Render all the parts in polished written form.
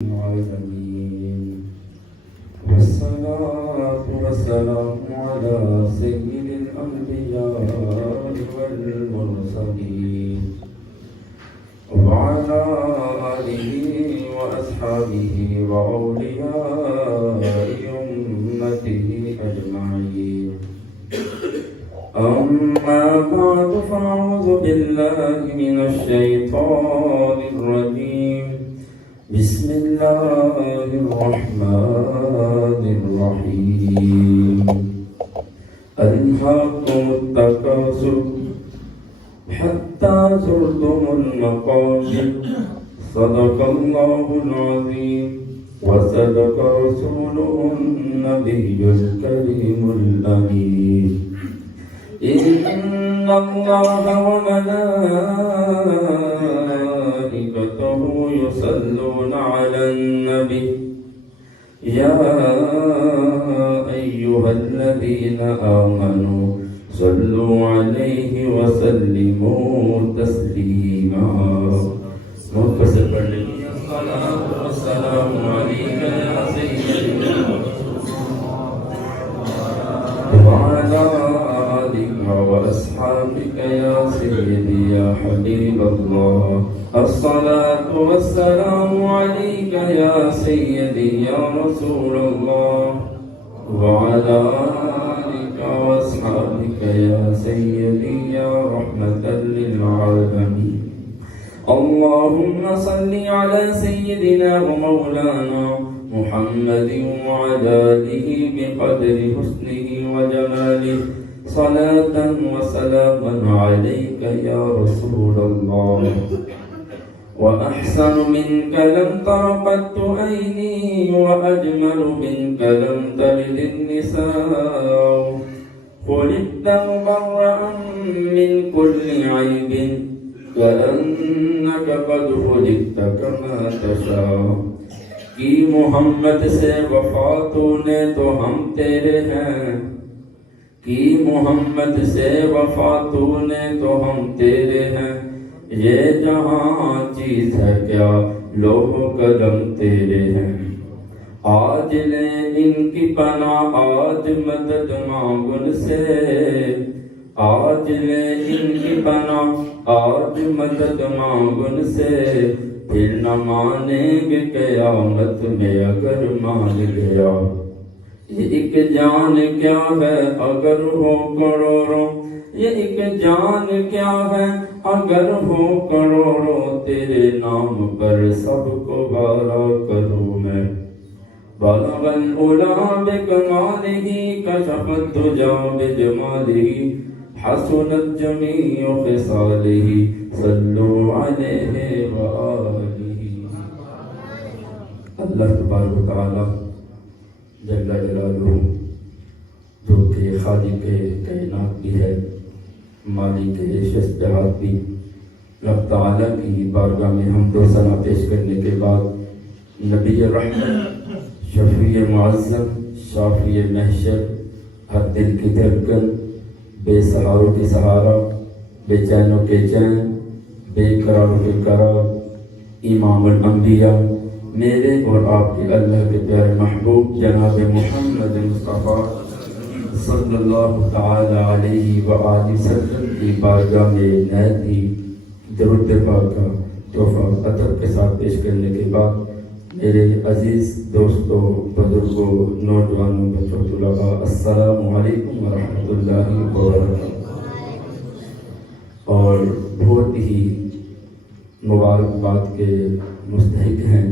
العالمين والصلاة والسلام على سيد الأنبياء والمرسلين وعلى آله وأصحابه وأولياء أمته أجمعين. أما بعد فأعوذ بالله من الشيطان الرجيم. بسم الله الرحمن الرحيم. ألهاكم التكاثر حتى زرتم المقابر. صدق الله العظيم وصدق رسوله النبي الكريم الأمين. إن الله وملائكته يصلون على النبي يا أيها الذين آمنوا صلوا عليه وسلموا تسليما. مختصر پڑھ لیجیے. الصلاة والسلام عليك يا سيدنا وعلى آلك وأصحابك يا سيدي يا حبيب الله. الصلاة والسلام عليك يا سيدي يا رسول الله وعلى آلك وأصحابك يا سيدي يا رحمة للعالمين. اللهم صل على سيدنا ومولانا محمد وعلى آله بقدر حسنه وجماله صلاة وسلاما عليك يا رسول الله. وأحسن منك لم تر قط عيني وأجمل منك لم تلد النساء. خلقت مبرأ من كل عيب كأنك قد خلقت كما تشاء. کی محمد سے وفا تو نے تو ہم تیرے ہیں. کی محمد سے وفا تو نے تو ہم تیرے ہیں. یہ جہاں چیز ہے کیا لوح و قلم تیرے ہیں. آج لے ان کی پناہ آج مدد مانگن سے. آج لے ان کی پناہ آج مدد مانگن سے. پھر نہ مانیں گے قیامت میں اگر مان گیا. یہ ایک جان کیا ہے اگر ہو کروڑوں. یہ ایک جان کیا ہے اگر ہو کروڑوں. تیرے نام پر سب کو بارا کروں میں. بلغ العلا بکمالہ کشف الدجا بجمالہ. حسنت جمیع خصالہ صلو علیہ وآلہ. اللہ تبارک و تعالی جل جلالہ جو کہ خالق کائنات بھی ہے مالک شجاعت بھی. رب تعالی کی بارگاہ میں حمد و ثنا پیش کرنے کے بعد نبی رحمت شفیع معظم شافی محشر ہر دل کی دھڑکن بے سہاروں کی سہارا بے چینوں کے چین بے قراروں کے قرار امام الانبیاء میرے اور آپ کے اللہ کے پیارے محبوب جناب محمد مصطفیٰ صلی اللہ تعالی علیہ وآلہ وسلم کی بارگاہ میں نہایت درود پاک کا تحفہ ادب کے ساتھ پیش کرنے کے بعد میرے عزیز دوستوں بزرگوں نوجوانوں بچوں طلباء السلام علیکم ورحمۃ اللہ وبرکاتہ. اور بہت ہی مبارکباد کے مستحق ہیں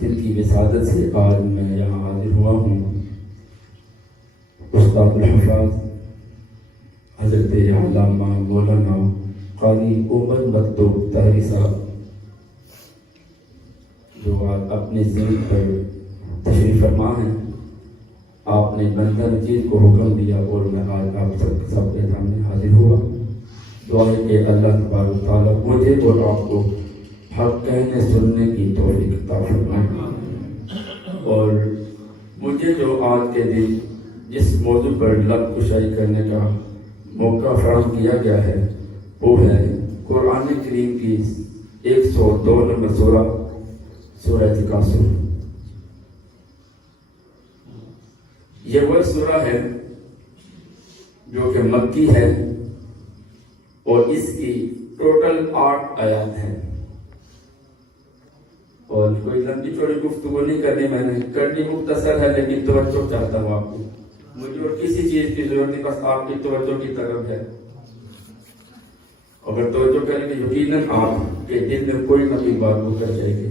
جن کی وسادت سے آج میں یہاں حاضر ہوا ہوں. استاد الحفاظ حضرت علامہ مولانا قاری عمر مکتوب طاہری صاحب جو آج اپنی زمین پر تشریف فرما ہیں. آپ نے بندہ نچیز کو حکم دیا اور میں آج آپ سب کے سامنے حاضر ہوا. دعا ہے کہ اللہ تبارک و تعالیٰ مجھے اور آپ کو حق کہنے سننے کی توفیق عطا فرمائے. اور مجھے جو آج کے دن جس موضوع پر لب کشائی کرنے کا موقع فراہم کیا گیا ہے وہ ہے قرآن کریم کی 102 نمبر سورہ سورہ تکاثر. یہ وہ سورہ ہے جو کہ مکی ہے اور اس کی ٹوٹل 8 آیات ہیں. اور کوئی لمبی چوڑی گفتگو نہیں کرنی، میں نے کرنی مختصر ہے لیکن توجہ چاہتا ہوں آپ کی. مجھے اور کسی چیز کی ضرورت نہیں، بس آپ کی توجہ کی طرف ہے. اگر توجہ کریں گے یقیناً آپ کے دل میں کوئی نہ کوئی بات اتر جائے گی.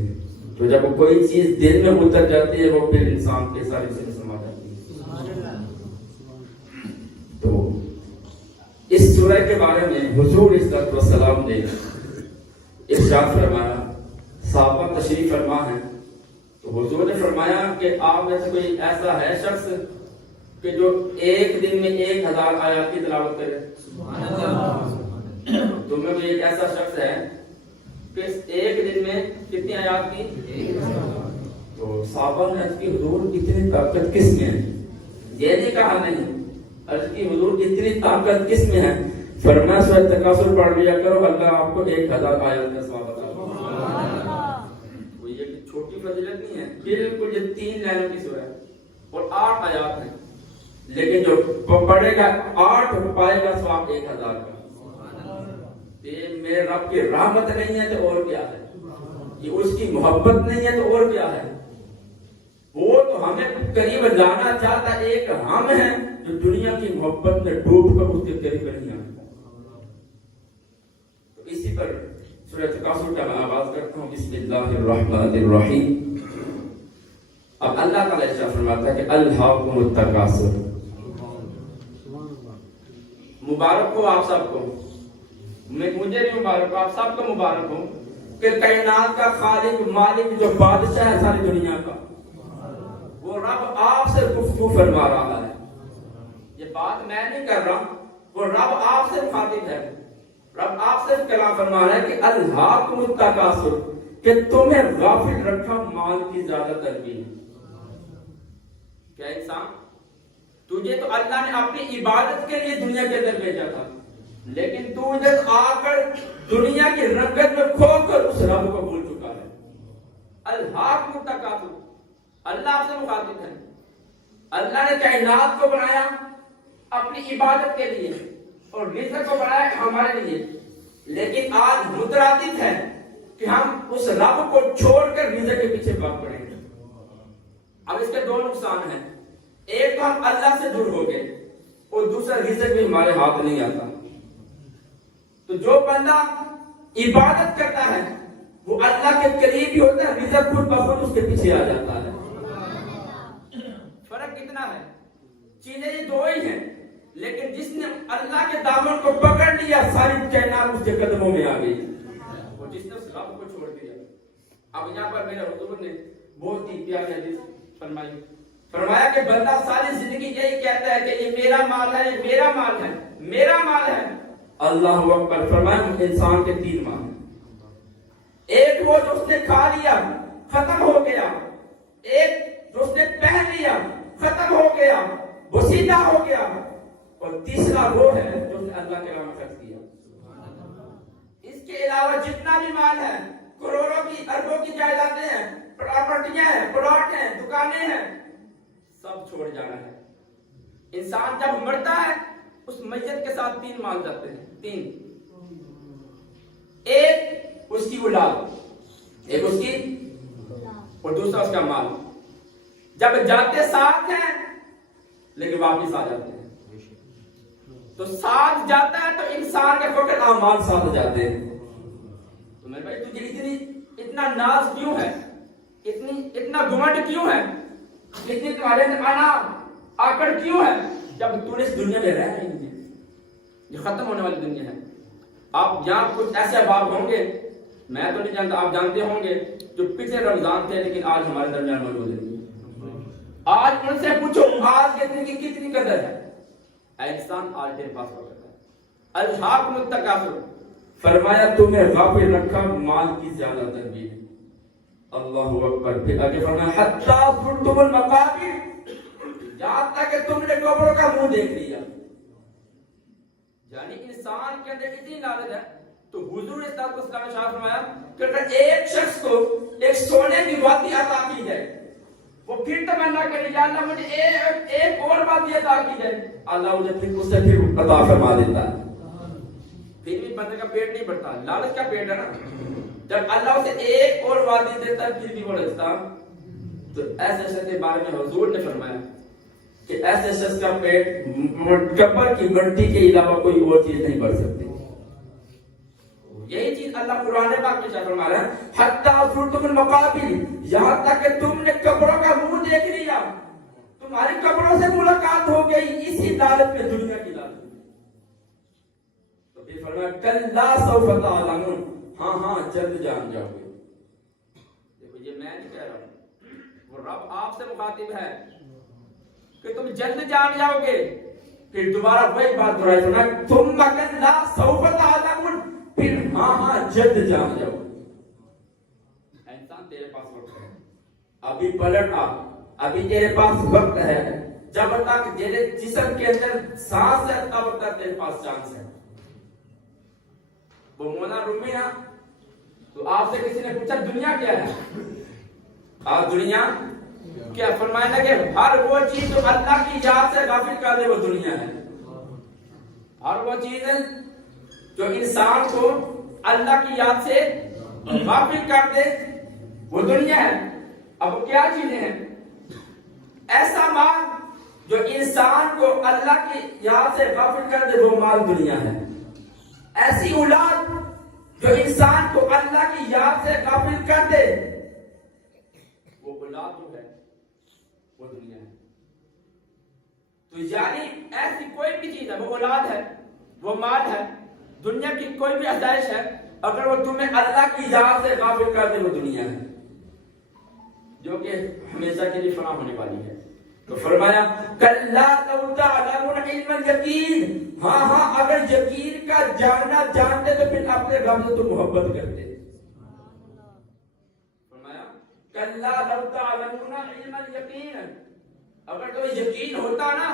تو جب کوئی چیز دل میں اتر جاتی ہے وہ پھر انسان کے سارے سے سما جاتی ہے. تو اس سورہ کے بارے میں حضور صلی اللہ علیہ وسلم نے ارشاد فرمایا، صحابہ تشریف فرما ہے تو حضور نے فرمایا کہ آپ میں سے کوئی ایسا ہے شخص کہ جو ایک دن میں 1000 آیات کی تلاوت کرے. سبحان اللہ. تم میں کوئی ایک ایسا شخص ہے کہ ایک دن میں کتنی آیات کی؟ 1000. تو صحابہ نے عرض کی حضور اتنی طاقت کس میں ہے؟ یہ نہیں کہا نہیں، عرض کی حضور اتنی طاقت کس میں ہے؟ فرمایا سورہ تکاثر پڑھ لیا کرو، اللہ آپ کو 1000 آیات کا ثواب عطا کرے. وہ یہ چھوٹی فضیلت نہیں ہے، بالکل یہ 3 لائنوں کی سورہ ہے اور 8 آیات ہیں، لیکن جو پڑھے گا 8 پائے گا ثواب 1000 کا. یہ میرے رب کی رحمت نہیں ہے تو اور کیا ہے، یہ اس کی محبت نہیں ہے تو اور کیا ہے. وہ تو ہمیں قریب لانا چاہتا ہے، ایک ہم ہیں جو دنیا کی محبت میں ڈوب کر اس کے قریب نہیں آتے. تو اسی پر سورہ تکاثر کا میں آغاز کرتا ہوں. بسم اللہ الرحمن الرحیم. اب اللہ تعالیٰ ارشاد فرماتا ہے کہ الہاکم التکاثر. مبارک ہو آپ سب کو، مجھے نہیں مبارک، آپ سب کو مبارک ہو کہ کائنات کا خالق مالک جو بادشاہ ہے ساری دنیا کا، وہ رب آپ سے گفتگو فرما رہا ہے. یہ بات میں نہیں کر رہا، وہ رب آپ سے مخاطب ہے. رب آپ سے کلام فرما رہا ہے کہ الہاکم التکاثر، کہ تمہیں غافل رکھا مال کی زیادہ تربیت. کیا انسان، تجھے تو اللہ نے اپنی عبادت کے لیے دنیا کے اندر بھیجا تھا، لیکن تو ادھر آ کر دنیا کی رنگت میں کھو کر اس رب کو بھول چکا ہے. الہاکم التکاثر، اللہ آپ سے مخاطب ہے. اللہ نے کائنات کو بنایا اپنی عبادت کے لیے اور رزق کو بنایا ہمارے لیے، لیکن آج مترادف ہے کہ ہم اس رب کو چھوڑ کر رزق کے پیچھے بھاگ پڑیں گے. اب اس کے 2 نقصان ہیں. ایک تو ہم اللہ سے دور ہو گئے اور دوسرا رزق بھی ہمارے ہاتھ نہیں آتا. تو جو بندہ عبادت کرتا ہے وہ اللہ کے قریب ہی ہوتا ہے، رزق خود بخود اس کے پیچھے آ جاتا ہے. فرق کتنا ہے؟ چیزیں یہ 2 ہی ہیں، لیکن جس نے اللہ کے دامن کو پکڑ لیا ساری کائنات اس کے قدموں میں آ گئی، اور جس نے اس رب کو چھوڑ دیا. اب یہاں پر میرے حضور نے بہت ہی پیاری حدیث فرمائی. فرمایا کہ بندہ ساری زندگی یہی کہتا ہے کہ یہ میرا مال ہے، یہ میرا مال ہے، میرا مال ہے. اللہ اکبر. فرمایا انسان کے 3 مال ہیں. ایک وہ جو اس نے کھا لیا ختم ہو گیا، ایک جو اس نے پہن لیا ختم ہو گیا، بسیدہ ہو گیا، اور تیسرا وہ ہے جو اس نے اللہ کے راہ میں خرچ کیا. اس کے علاوہ جتنا بھی مال ہے، کروڑوں کی اربوں کی جائیدادیں ہیں، پراپرٹیاں ہیں، پلاٹ ہیں، دکانیں ہیں، سب چھوڑ جانا ہے. انسان جب مرتا ہے اس میت کے ساتھ 3 مال جاتے ہیں. 3. ایک اس کی اولاد، ایک اس کی اور دوسرا اس کا مال. جب جاتے ساتھ ہیں لیکن واپس آ جاتے ہیں. تو ساتھ جاتا ہے تو انسان کے فقط اعمال ساتھ جاتے ہیں. تو میرے بھائی تجھے اتنا ناز کیوں ہے، اتنا گھمنڈ کیوں ہے، اتنی تمہارے اندر آکڑ کیوں ہے، جب تو اس دنیا میں رہ نہیں ہے. یہ ختم ہونے والی دنیا ہے. آپ یہاں کچھ ایسے احباب ہوں گے، میں تو نہیں جانتا، آپ جانتے ہوں گے، جو پچھلے رمضان تھے لیکن آج ہمارے درمیان موجود ہیں. آج ان سے پوچھو آج کے دن کی کتنی قدر ہے. اے انسان، آج تیرے پاس وقت ہے. الہاکم التکاثر. فرمایا تمہیں غافل رکھا مال کی زیادہ تربیت. اللہ اکبر. پھر آگے فرمایا حتی زرتم المقابر، یہاں تک کہ تم نے قبروں کا منہ دیکھ لیا. یعنی انسان کے اندر اتنی لالچ ہے. تو حضور صلی اللہ علیہ وسلم نے ارشاد فرمایا کہ اگر ایک شخص کو ایک سونے کی وادی عطا کی جائے، وہ پھر تمنا کرے یا اللہ مجھے ایک اور وادی عطا کی جائے، اللہ مجھے پھر اس سے پھر عطا فرما دیتا ہے. پھر بھی بندے کا پیٹ نہیں بھرتا، لالچ کا پیٹ ہے نا. جب اللہ اسے ایک اور وادی دیتا ہے پھر بھی وہ رکھتا. تو ایسے شخص کے بارے میں حضور نے فرمایا کہ ایسے شخص کا پیٹ قبر کی مٹی کے علاوہ کوئی اور چیز نہیں بھر سکتی. یہی چیز اللہ قرآن پاک میں فرما رہا ہے حتی زرتم المقابر، یہاں تک کہ تم نے قبروں کا منہ دیکھ لیا، تمہاری قبروں سے ملاقات ہو گئی اسی لالچ میں، دنیا کی لالچ میں. تو پھر فرمایا کلا سوف تعلمون، ہاں جلد جان جاؤ گے. دیکھو یہ میں نہیں کہہ رہا ہوں، وہ رب آپ سے مخاطب ہے کہ تم جلد جان جاؤ گے. پھر دوبارہ وہی بات دہرائی فرمایا ثم کلا سوف تعلمون، پھر ہاں جلد جان جاؤ. انسان تیرے پاس وقت ہے، ابھی پلٹ آ، ابھی تیرے پاس وقت ہے. جب تک تیرے جسم کے اندر سانس ہے تب تک تیرے پاس چانس ہے. وہ مولانا رومی نا، تو آپ سے کسی نے پوچھا دنیا کیا ہے؟ آپ دنیا کیا فرمایا نا کہ ہر وہ چیز جو اللہ کی یاد سے غافل کر دے وہ دنیا ہے. ہر وہ چیز جو انسان کو اللہ کی یاد سے غافل کر دے وہ دنیا ہے. اب وہ کیا چیزیں ہیں؟ ایسا مال جو انسان کو اللہ کی یاد سے غافل کر دے وہ مال دنیا ہے. ایسی اولاد جو انسان کو اللہ کی یاد سے غافل کر دے وہ اولاد جو ہے وہ دنیا ہے. تو یعنی ایسی کوئی بھی چیز ہے، وہ اولاد ہے، وہ مال ہے، دنیا کی کوئی بھی آسائش ہے، اگر وہ تمہیں اللہ کی یاد سے غافل کر دے وہ دنیا ہے، جو کہ ہمیشہ کے لیے فنا ہونے والی ہے. تو فرمایا کلا لو تعلمون علم الیقین، ہاں اگر یقین کا جاننا جانتے تو پھر اپنے رب سے تو محبت کرتے. فرمایا کلا لو تعلمون علم الیقین، اگر تمہیں یقین ہوتا نا،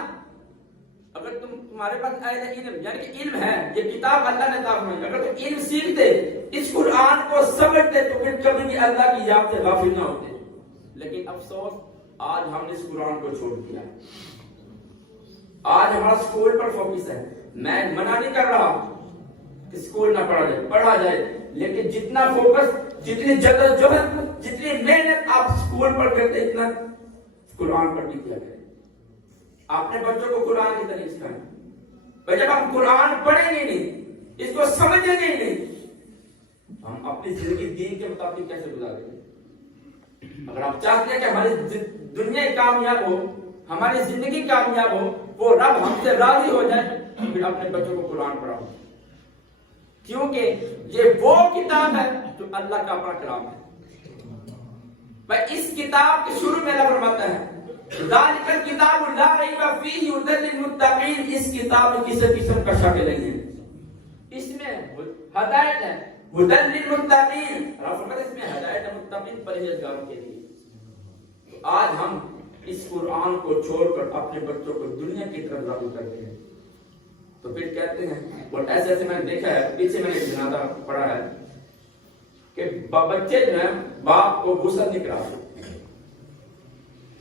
اگر تمہارے پاس علم یعنی کہ علم ہے، یہ کتاب اللہ نے عطا فرمائی، اگر تم علم سیکھتے، اس قرآن کو سمجھتے تو پھر کبھی بھی اللہ کی یاد سے غافل نہ ہوتے. لیکن افسوس آج ہم نے اس قرآن کو چھوڑ دیا. آج ہمارا اسکول پر فوکس ہے. میں منع نہیں کر رہا کہ اسکول نہ پڑھا جائے، لیکن جتنا فوکس، جتنی جدوجہد، جتنی محنت آپ اسکول پر کرتے اتنا قرآن پر بھی کیا کریں. اپنے بچوں کو قرآن کی طرح سکھائیں. اور جب ہم قرآن پڑھیں گے نہیں، اس کو سمجھیں گے نہیں، ہم اپنی زندگی دین کے مطابق کیسے گزاریں گے؟ اگر آپ چاہتے ہیں کہ ہماری دنیا کامیاب ہو، ہماری زندگی کامیاب ہو، وہ رب ہم سے راضی ہو جائے، پھر اپنے بچوں کو قرآن پڑھاؤ. کیونکہ یہ وہ کتاب ہے جو اللہ کا اپنا کلام ہے. بھائی اس کتاب کے شروع میں اللہ فرماتا ہے ذالک الکتاب لا ریب فیہ ھدی للمتقین، اس کتاب میں کسی قسم کا شک نہیں ہے، اس میں ہدایت ہے، ھدی للمتقین، اس میں ہدایت ہے متقین پرہیزگاروں کے لیے. تو آج ہم اس قرآن کو چھوڑ کر اپنے بچوں کو دنیا کی طرف راغب کرتے ہیں. تو پھر کہتے ہیں، اور ایسے میں نے دیکھا ہے، پیچھے میں نے ایک جنازہ پڑھا ہے کہ بچے جو ہیں باپ کو غسل نہیں کراتے،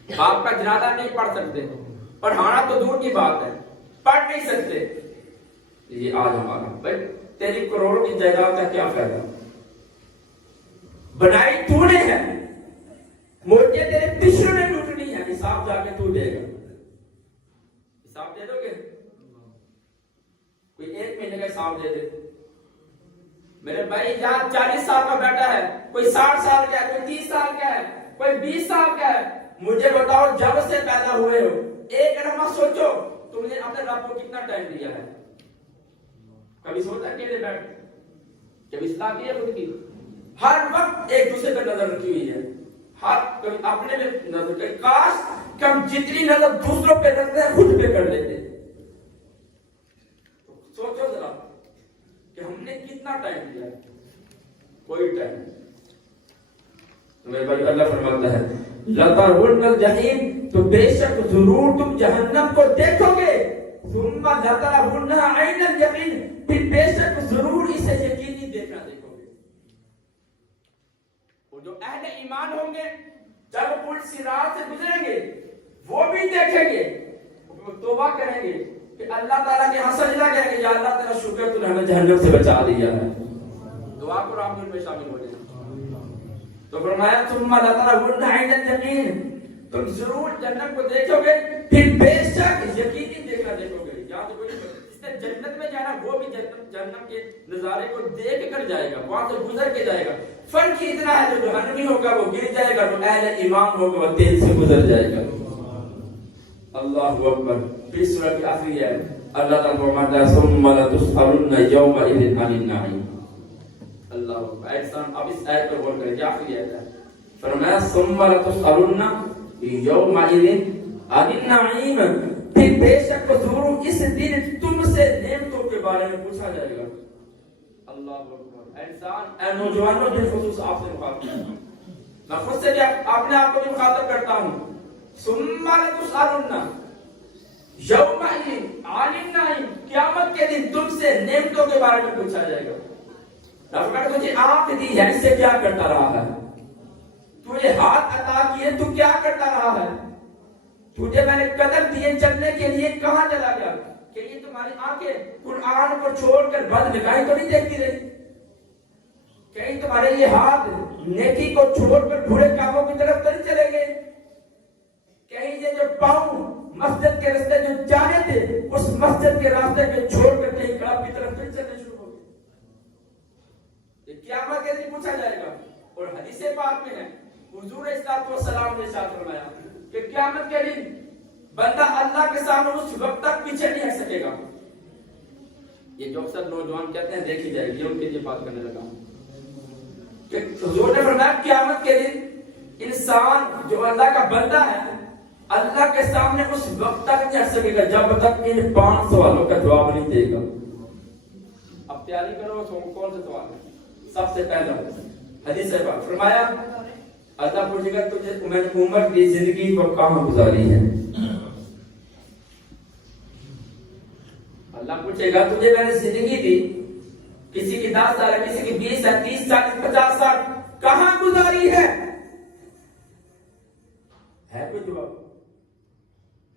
باپ کا جنازہ نہیں پڑھ سکتے، پڑھانا تو دور کی بات ہے، پڑھ نہیں سکتے. یہ آج ہمارا بھائی تیری کروڑوں کی جائیداد کا کیا فائدہ؟ بنائی تو نے ہے، موٹے تیرے پچھڑوں نے لوٹنی ہے، حساب جا کے تو دے گا. حساب دے دو گے؟ کوئی 1 مہینے کا حساب دے دے. میرے بھائی یہاں 40 سال کا بیٹا ہے، کوئی 60 سال کا ہے، کوئی 30 سال کا ہے، کوئی 20 سال کا ہے. مجھے بتاؤ جب سے پیدا ہوئے ہو ایک لمحہ سوچو تم نے اپنے رب کو کتنا ٹائم دیا ہے؟ کبھی سوچا اکیلے بیٹھ، کبھی اصلاح کی ہے خود کی؟ ہر وقت ایک دوسرے پر نظر رکھی ہوئی ہے، ہر کبھی اپنے پہ نظر کر. کاش کہ ہم جتنی نظر دوسروں پہ رکھتے ہیں خود پہ کر لیتے. سوچو ذرا کہ ہم نے کتنا ٹائم دیا ہے؟ کوئی ٹائم نہیں. تو میرے بھائی اللہ فرماتا ہے لَتَرَوُنَّ الْجَحِيمَ، تو بے شک ضرور تم جہنم کو دیکھو گے. ثُمَّ لَتَرَوُنَّهَا عَيْنَ الْيَقِينِ، پھر بے شک ضرور اسے یقینی دیکھنا دیکھو گے. وہ جو اہل ایمان ہوں گے جب پل صراط سے گزریں گے وہ بھی دیکھیں گے، وہ توبہ کریں گے کہ اللہ تعالیٰ کے یہاں سجدہ کریں گے، یا اللہ تعالیٰ شکر تو نے ہمیں جہنم سے بچا دیا ہے، دعا کو آمین میں شامل ہو جائیں۔ تو فرمایا ثم لترون عین الیقین، تم ضرور جنت کو دیکھو گے، پھر بے شک یقینی دیکھنا دیکھو گے۔ یاد رکھو جس نے جنت میں جانا وہ بھی جنت کے نظارے کو دیکھ کر جائے گا، وہاں سے گزر کے جائے گا۔ فرق اتنا ہے جو جہنمی ہوگا وہ گر جائے گا، جو اہل ایمان ہوگا وہ تیل سے گزر جائے گا۔ اللہ اکبر۔ پھر سورہ کی آخری ہے اللہ تعالیٰ فرماتا ہے ثم لتسألن یومئذ عن النعیم۔ اللہ اکبر۔ احسان اب اس آیت پر غور کریں، کیا آخری آیت ہے؟ فرمایا ثم لتسألن یومئذ عن النعیم، پھر بے شک ضرور اس دن تم سے نعمتوں کے بارے میں پوچھا جائے گا۔ اللہ اکبر۔ احسان اے نوجوانوں بالخصوص آپ سے مخاطب ہوں، میں خود سے بھی اپنے آپ کو بھی مخاطب کرتا ہوں۔ ثم لتسألن یومئذ عن النعیم، قیامت کے دن تم سے نعمتوں کے بارے میں پوچھا جائے گا۔ رب نے تجھے آنکھ دی ہے، اس سے کیا کرتا رہا ہے؟ تجھے ہاتھ عطا کیے تو کیا کرتا رہا ہے؟ تجھے میں نے قدم دیے چلنے کے لیے کہاں چلا گیا؟ کہ یہ تمہاری آنکھیں قرآن کو چھوڑ کر بد نگاہی تو نہیں دیکھتی رہی؟ کہیں تمہارے یہ ہاتھ نیکی کو چھوڑ کر برے کاموں کی طرف تو نہیں چلے گئے؟ کہیں یہ جو پاؤں مسجد کے راستے جو جانے تھے اس مسجد کے راستے کو چھوڑ کر کہیں کلب کی طرف پھر چلنے شروع ہو گئے؟ یہ قیامت کے دن پوچھا جائے گا۔ اور حدیث پاک میں ہے حضور صلی اللہ علیہ وسلم نے ارشاد فرمایا کہ قیامت کے دن بندہ اللہ کے سامنے اس وقت تک پیچھے نہیں ہٹ سکے گا۔ یہ جو اکثر نوجوان کہتے ہیں دیکھی جائے گی، ان کے لیے بات کرنے لگا ہوں کہ حضور نے فرمایا قیامت کے دن انسان جو اللہ کا بندہ ہے اللہ کے سامنے اس وقت تک نہیں ہٹ سکے گا جب تک ان 5 سوالوں کا جواب نہیں دے گا۔ اب تیاری کرو، کون سے سوال ہے؟ سب سے پہلا حدیث ہے پاک فرمایا اللہ پوچھے گا تجھے میں نے عمر کی زندگی کو کہاں گزاری ہے؟ اللہ پوچھے گا تجھے میں نے زندگی دی، کسی کی 10 سال ہے، کسی کی 20 ہے، 30 سال، 50 سال، کہاں گزاری ہے؟ ہے کوئی جواب؟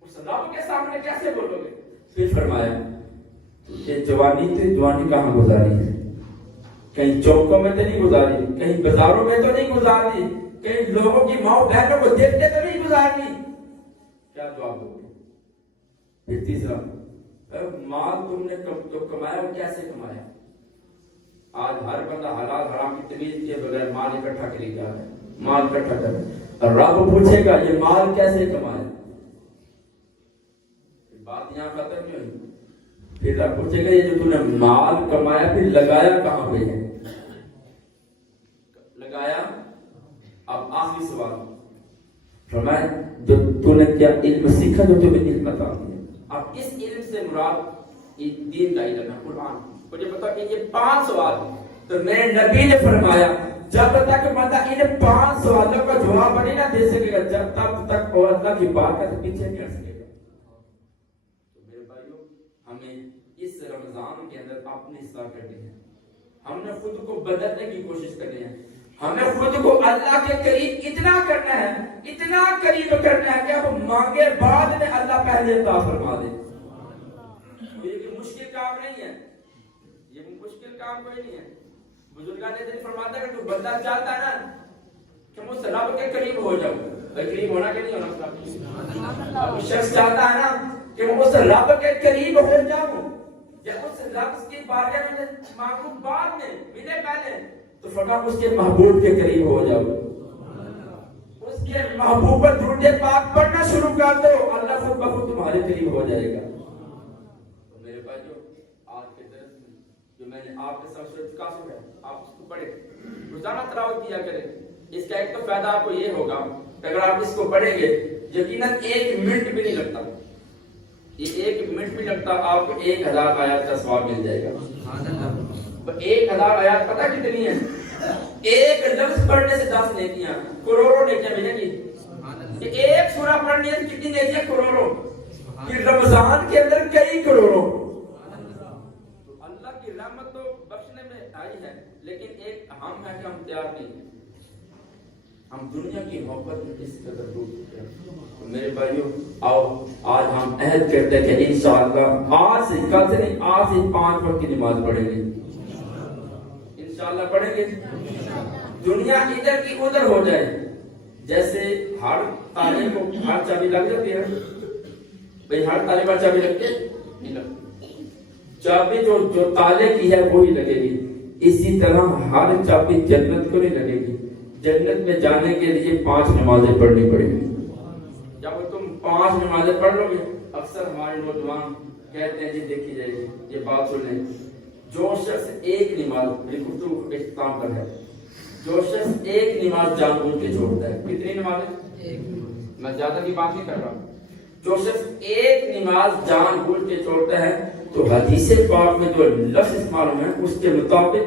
اس رب کے سامنے کیسے بولو گے؟ پھر فرمایا یہ جوانی تھی، جوانی کہاں گزاری ہے؟ کہیں چوکوں میں تو نہیں گزاری، کہیں بازاروں میں تو نہیں گزاری، کہیں لوگوں کی ماں بہنوں کو دیکھتے تو نہیں گزارنی؟ کیا جواب دو گے؟ پھر تیسرا مال تم نے جو کمایا وہ کیسے کمایا؟ آج ہر بندہ حلال حرام کی تمیز کیے بغیر مال اکٹھا کری جا رہا ہے، مال اکٹھا کر رہا ہے، اور رب پوچھے گا یہ مال کیسے کمایا؟ بات یہاں ختم نہیں ہوئی، پھر رب پوچھے گا یہ جو تو نے مال کمایا پھر لگایا کہاں پہ ہے؟ لگایا؟ اب آخری سوال فرمایا جو تو نے کیا علم سیکھا جو تمہیں علم عطا کیا؟ اب اس علم سے مراد دین کا علم ہے، قرآن۔ مجھے پتا کہ یہ 5 سوال تو میرے نبی نے فرمایا جب تک بندہ ان 5 سوالوں کا جواب نہیں نہ دے سکے گا جب تک اور اللہ کی بات کا پیچھے نہیں ہٹ سکے گا۔ تو میرے بھائیوں ہمیں اس رمضان کے اندر اپنی اصلاح کرنی ہے، ہم نے خود کو بدلنے کی کوشش کرنی ہے، ہمیں خود کو اللہ کے قریب اتنا کرنا ہے، اتنا قریب کرنا ہے کہ اب مانگے بعد میں اللہ پہلے عطا فرما دے۔ یہ مشکل کام نہیں ہے، یہ مشکل کام کوئی نہیں ہے۔ بزرگان نے دن فرماتا ہے کہ تو بندہ چاہتا ہے نا کہ مجھ سے رب کے قریب ہو جاؤں، بھائی قریب ہونا کہ نہیں ہونا؟ اب شخص چاہتا ہے نا کہ میں مجھ سے رب کے قریب ہو جاؤں، جب اس رب کی بارگاہ میں مانگوں بعد میں ملے پہلے تو فرمایا اس کے محبوب کے قریب ہو جاؤ، اس کے محبوب پر درود پاک پڑھنا شروع کر دو، اللہ خود بخود تمہارے قریب ہو جائے گا۔ تو میرے بھائیو آج کے درس میں جو میں نے آپ کے ساتھ شروع کا سنا ہے آپ اس کو پڑھیں، روزانہ تلاوت کیا کریں۔ اس کا ایک تو فائدہ آپ کو یہ ہوگا کہ اگر آپ اس کو پڑھیں گے یقیناً 1 منٹ بھی نہیں لگتا، یہ 1 منٹ بھی لگتا آپ کو 1000 آیات کا ثواب مل جائے گا۔ 1000 آیات پتہ کتنی ہے؟ ایک لفظ پڑھنے سے 10 نیکیاں، کروڑوں نیکیاں ملیں گی۔ کہ ایک سورہ پڑھنے سے کتنی نیکیاں؟ کروڑوں۔ کہ رمضان کے اندر کئی کروڑوں۔ تو اللہ کی رحمت تو بخشنے میں آئی ہے لیکن ایک ہم ہے کہ ہم تیار نہیں ہیں۔ ہم دنیا کی محبت میں اس قدر ڈوب چکے ہیں. تو میرے بھائیوں آؤ آج ہم عہد کرتے ہیں کہ انشاءاللہ آج سے کل سے نہیں، آج سے 5 وقت کی نماز پڑھیں گے. انشاءاللہ پڑھیں گے. دنیا ادھر کی ادھر ہو جائے. جیسے ہر تالے کو ہر چابی لگ جاتی ہے بھائی، ہر تالے پر چابی لگتی ہے نہیں لگتی. چابی جو تالے کی ہے وہی لگے گی. اسی طرح ہر چابی جنت کو نہیں لگے گی. جنت میں جانے کے لیے 5 نمازیں پڑھنی پڑیں گی. جب تم 5 نمازیں پڑھ لو گے، اکثر ہمارے نوجوان کہتے ہیں جی دیکھی جائے گی، یہ بات سن لیں. جو شخص ایک نماز گفتگو اختتام پر ہے، جو شخص ایک نماز جان بوجھ کے چھوڑتا ہے. کتنی نمازیں؟ میں زیادہ کی بات نہیں کر رہا. جو شخص ایک نماز جان بوجھ کے چھوڑتا ہے تو حدیث پاک میں جو لفظ استعمال ہے اس کے مطابق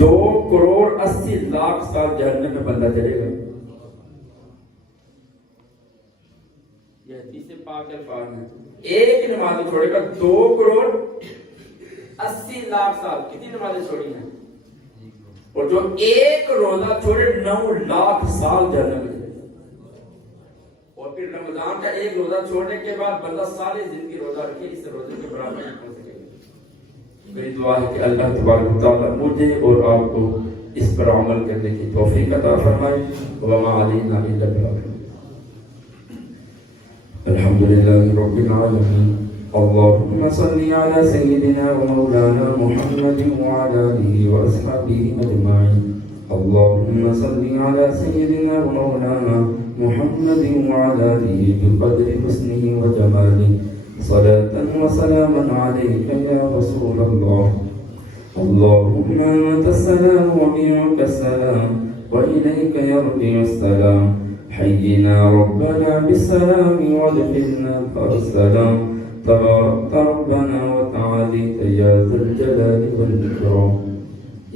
2,80,00,000 سال جہنم میں بندہ چلے گا. یہ حدیث پاک الفاظ میں ایک نماز چھوڑے گا 2,80,00,000 سال. کتنی نمازیں چھوڑی ہیں؟ اور جو ایک روزہ چھوڑے 9,00,000 سال جہنم میں. اور پھر رمضان کا ایک روزہ چھوڑنے کے بعد بندہ ساری زندگی روزہ رکھے، اس روزے کے برابر نہیں پہنچ سکے. میری دعا ہے کہ اللہ تبارک و تعالیٰ مجھے اور آپ کو اس پر عمل کرنے کی توفیق عطا فرمائے. وما علینا الا البلاغ. الحمدللہ رب العالمین. اللهم صل على سيدنا ومولانا محمد وعلى آله وأصحابه أجمعين. اللهم صل على سيدنا ومولانا محمد وعلى آله بقدر حسنه وجماله صلاة وسلاما عليك يا رسول الله. اللهم أنت السلام ومنك السلام وإليك يرجع السلام. حينا ربنا بالسلام وادخلنا دار السلام. تبارك ربنا وتعاليت يا ذا الجلال والإكرام.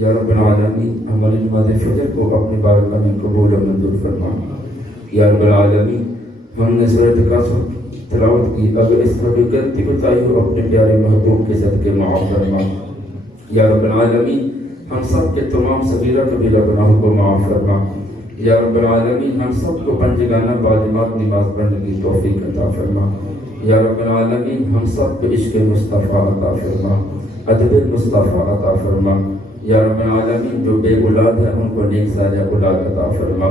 یا رب العالمین ہماری نماز فجر کو اپنی بارگاہ میں قبول و منظور فرما. یا رب العالمین ہم نے سورۃ کہف تلاوت کی، اگر اس میں کوئی غلطی بتائی ہو اپنے پیارے محبوب کے صدقے معاف فرما. یا رب العالمین ہم سب کے تمام صغیرہ کبیرہ گناہوں کو معاف فرما. یا رب العالمین ہم سب کو پنجگانہ باجماعت نماز پڑھنے کی توفیق عطا فرما. یا رب العالمین ہم سب کو عشق مصطفیٰ عطا فرما، ادب مصطفیٰ عطا فرما. یا رب العالمین جو بے اولاد ہے ان کو نیک صالح اولاد عطا فرما.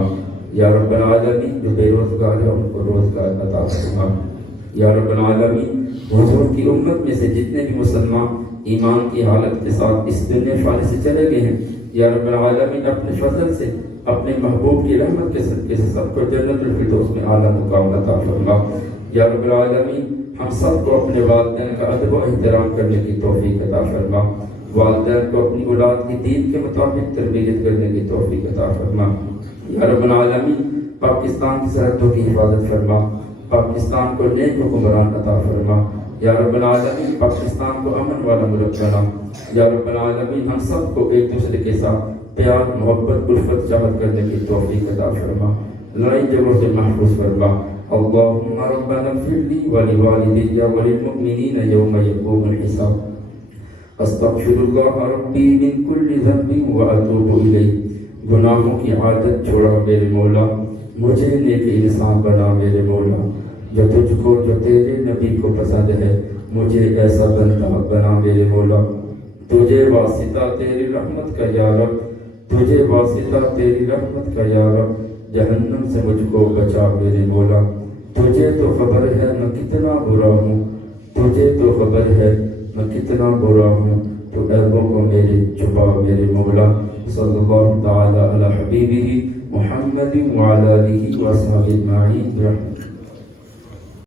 یا رب العالمین جو بے روزگار ہے ان کو روزگار عطا فرما. یا رب العالمین حضور کی امت میں سے جتنے بھی مسلمان ایمان کی حالت کے ساتھ اس دنیا فانی سے چلے گئے ہیں، یا رب العالمین اپنے فضل سے اپنے محبوب کی رحمت کے صدقے سے سب کو جنت الفردوس میں اعلیٰ مقام عطا فرما. یا رب العالمین ہم سب کو اپنے والدین کا ادب و احترام کرنے کی توفیق عطا فرما. والدین کو اپنی اولاد کی دین کے مطابق تربیت کرنے کی توفیق عطا فرما. یا رب العالمین پاکستان کی سرحدوں کی حفاظت فرما. پاکستان کو نیک حکمران عطا فرما. یا رب العالمین پاکستان کو امن والا ملک بنا. یا رب العالمین ہم سب کو ایک دوسرے کے ساتھ پیار محبت الفت چاہت کرنے کی توفیق عطا فرما. لڑائی جھگڑوں سے محفوظ فرما. اللهم ربنا اغفر لي ولوالدي وللمؤمنين يوم يقوم الحساب. استغفر الله ربي من كل ذنب واتوب اليه. گناہوں کی عادت چھوڑا میرے مولا، مجھے نیک انسان بنا میرے مولا. جو تجھ کو جو تیرے نبی کو پسند ہے مجھے ایسا بندہ بنا میرے مولا. تجھے واسطہ تیری رحمت کا یا رب، تجھے واسطہ تیری رحمت کا یا رب، جہنم سے مجھ کو بچا میرے مولا. تجھے تو خبر ہے میں کتنا برا ہوں، تجھے تو خبر ہے میں کتنا برا ہوں، تو عیبوں کو میرے چھپا میرے مولا. صلی اللہ تعالی علی حبیبہ محمد وعلی آلہ وصحبہ اجمعین.